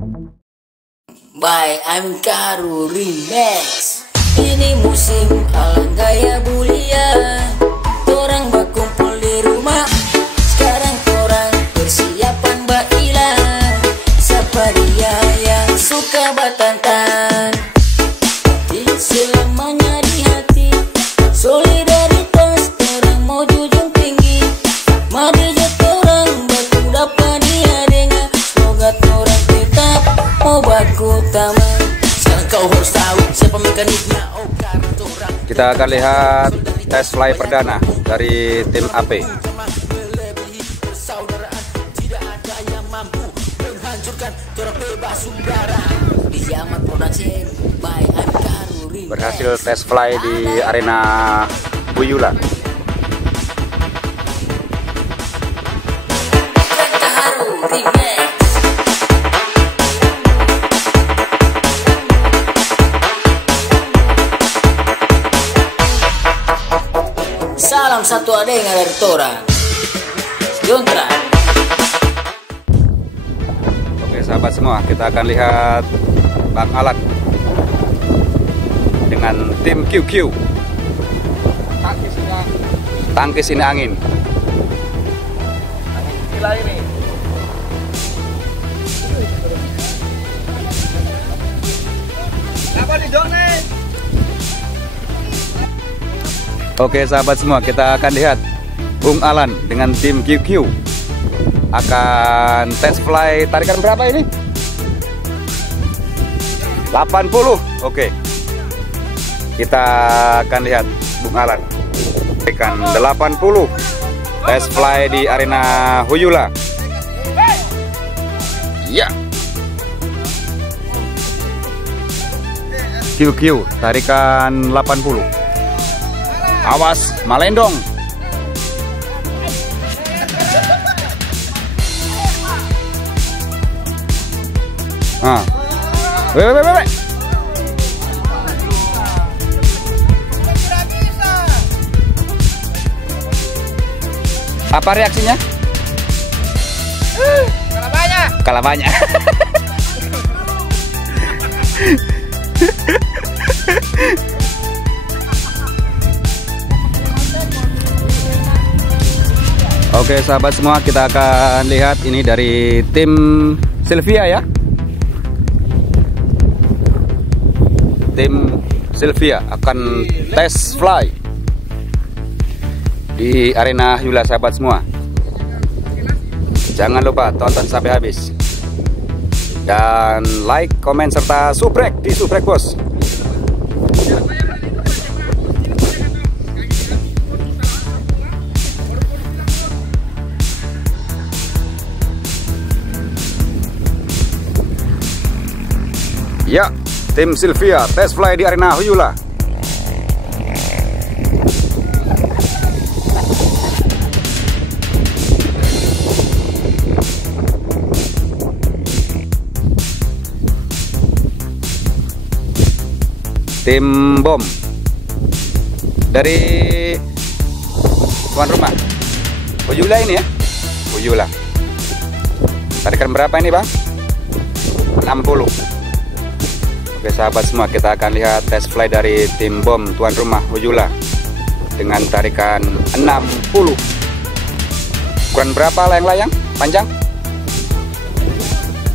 By I'm Karu Remix. Ini musim alang gaya bulia, torang berkumpul di rumah. Sekarang torang persiapan baila. Siapa dia yang suka batantang? Di selamanya di hati, solidaritas torang mau junjung tinggi. Mari je torang baku dapat dia dengar. Semoga torang tetap mau baku taman. Sekarang kau harus tahu siapa mekaniknya. Oh, karena torang. Kita akan lihat tes fly perdana dari tim AP. Berhasil tes fly di arena Huyula. Salam satu adengan dari torang. Jontra. Oke sahabat semua, kita akan lihat Bang Alan dengan tim QQ. Tangkis ini angin. Gila ini. Apa nih Jone? Oke sahabat semua, kita akan lihat Bung Alan dengan tim QQ akan tes fly tarikan berapa ini? 80. Oke. Kita akan lihat Bung Alan tarikan 80 tes fly di arena Huyula. Ya. QQ tarikan 80. Awas, malendong. Ah. Weh. Apa reaksinya? Kalah banyak. Oke sahabat semua, kita akan lihat ini dari tim Sylvia ya. Tim Sylvia akan tes fly di arena Huyula sahabat semua. Jangan lupa tonton sampai habis. Dan like, komen, serta subrek di subrek bos. Ya, tim Sylvia tes fly di arena Huyula. Tim bom dari tuan rumah Huyula ini ya. Huyula. Tarikan berapa ini bang? 60. Oke sahabat semua, kita akan lihat tes fly dari tim bom tuan rumah Huyula dengan tarikan 60. Ukuran berapa layang-layang? Panjang?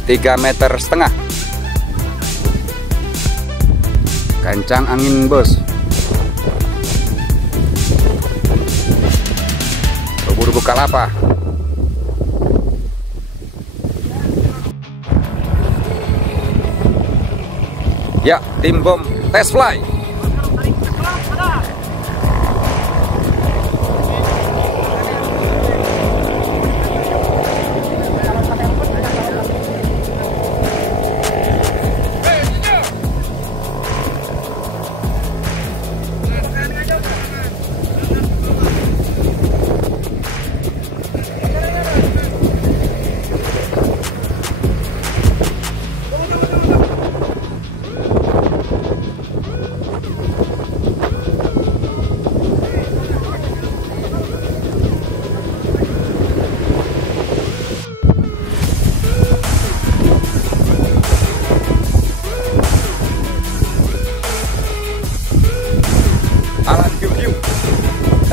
3,5 meter. Kencang angin bos. Buru-buru kalapa. Ya, tim bom tes fly.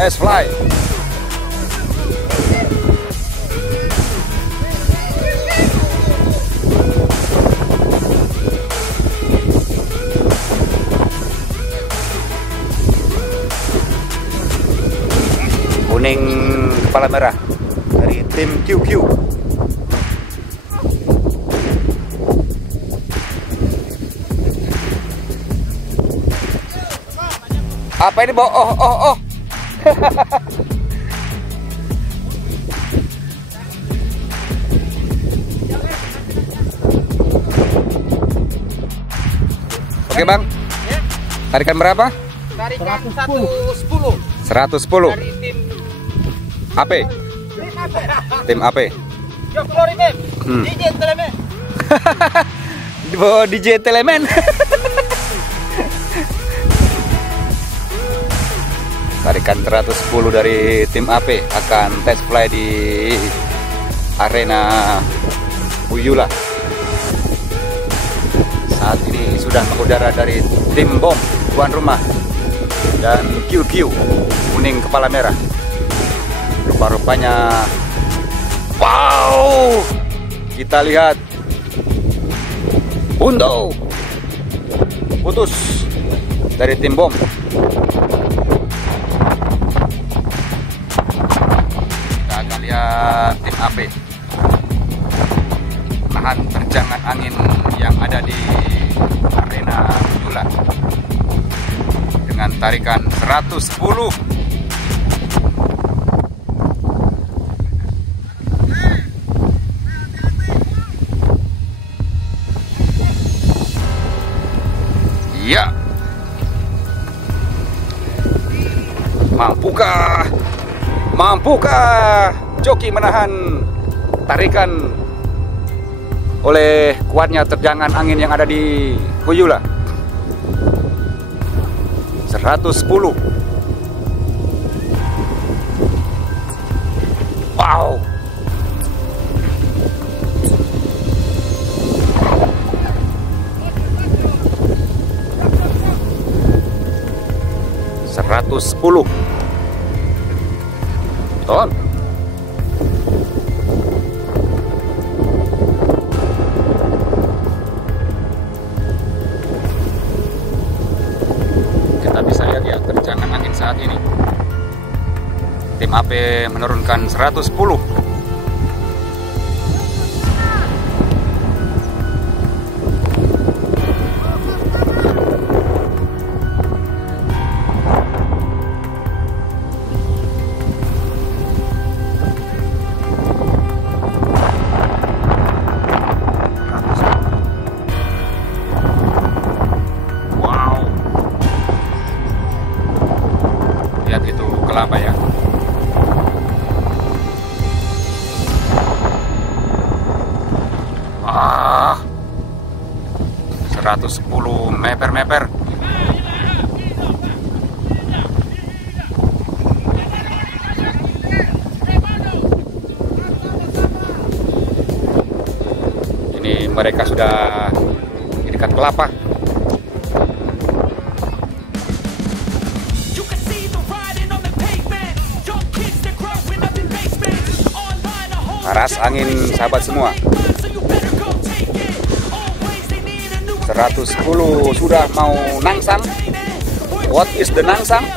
Test fly. Kuning kepala merah dari tim QQ. Apa ini, Bo? Oh. Oke, Bang. Tarikan berapa? Tarikan 110. 110. Dari tim AP. Tim AP. Yo keluar tim. DJ Telemen. Bawa DJ Telemen. Tarikan 110 dari tim AP akan test fly di arena Uyula. Saat ini sudah mengudara dari tim BOM tuan rumah dan QQ kuning kepala merah. Rupa-rupanya wow, kita lihat Undo putus dari tim BOM. Kita akan lihat tim AP menahan terjangan angin yang ada di arena Uyula dengan tarikan 110. Ya, mampukah joki menahan tarikan oleh kuatnya terjangan angin yang ada di Uyula? 110. Wow. $110 ton. Kita bisa lihat ya terjangan angin saat ini. Tim AP menurunkan 110. Lihat itu kelapa ya. Wah, 110 meper. Ini mereka sudah di dekat kelapa. Paras angin sahabat semua. 110 sudah mau nangsang. What is the nangsang?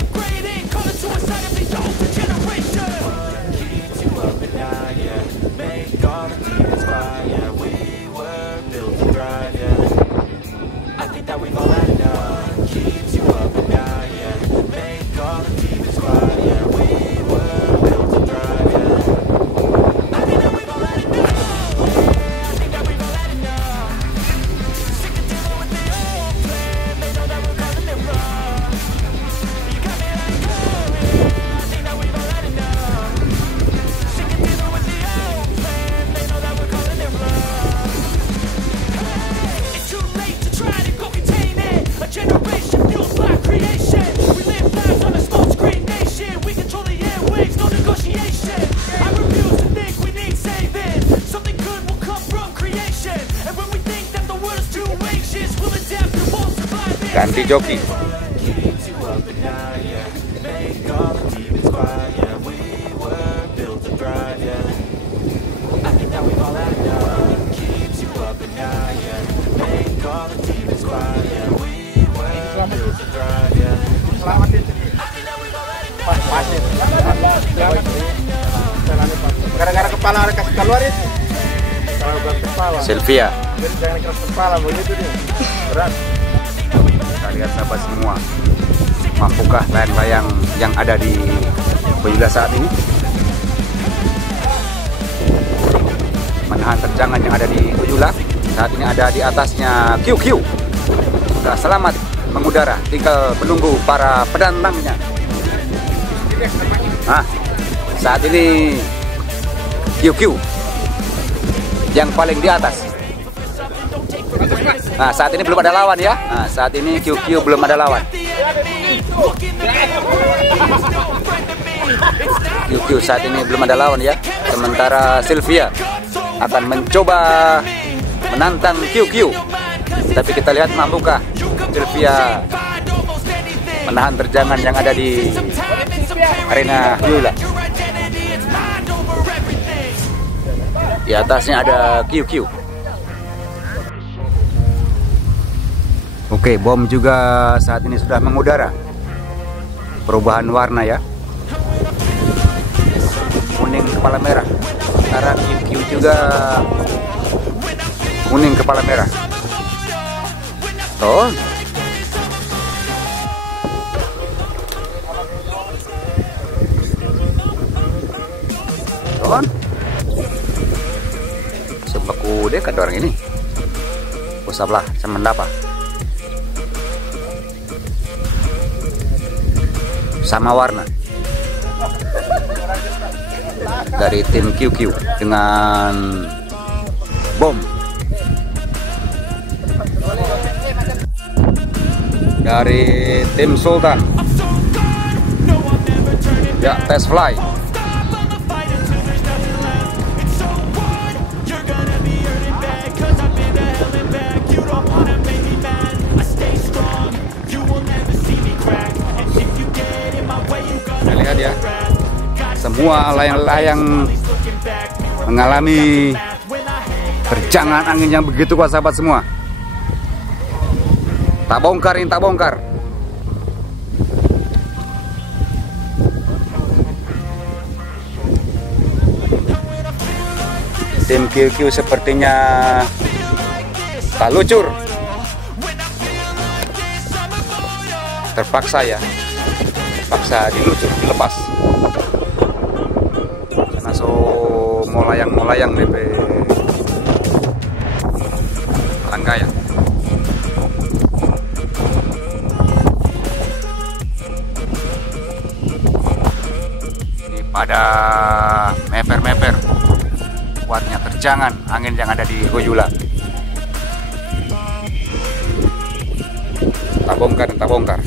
Ganti joki. kepala kasih keluar itu. Kalau keras kepala. Sylvia. Jadi jangan keras kepala begitu dia. Berat. Kita lihat sahabat semua, mampukah layang-layang yang ada di Bojula saat ini menahan terjangan yang ada di Bojula? Saat ini ada di atasnya QQ. Sudah selamat mengudara, tinggal menunggu para penantangnya. Nah, saat ini QQ yang paling di atas. Nah, saat ini belum ada lawan ya. Nah, saat ini QQ belum ada lawan. QQ saat ini belum ada lawan ya. Sementara Sylvia akan mencoba menantang QQ. Tapi kita lihat mampukah Sylvia menahan terjangan yang ada di arena Bojula. Di atasnya ada QQ. Oke, bom juga saat ini sudah mengudara. Perubahan warna ya. Kuning kepala merah. Sementara QQ juga kuning kepala merah. Tuh. Tuh. Sebaku deh kan orang ini. Usaplah semendapa. Sama warna dari tim QQ dengan bom dari tim Sultan ya, test fly. Lihat ya, semua layang-layang mengalami terjangan angin yang begitu kuat sahabat semua. Tak bongkar ini, tak bongkar. Tim QQ sepertinya tak lucur. Terpaksa ya. Paksa dilucur, dilepas. Karena so molayang DP Langgaya. Ini pada meper-meper kuatnya terjangan angin yang ada di Bojula. Tak bongkar, tak bongkar.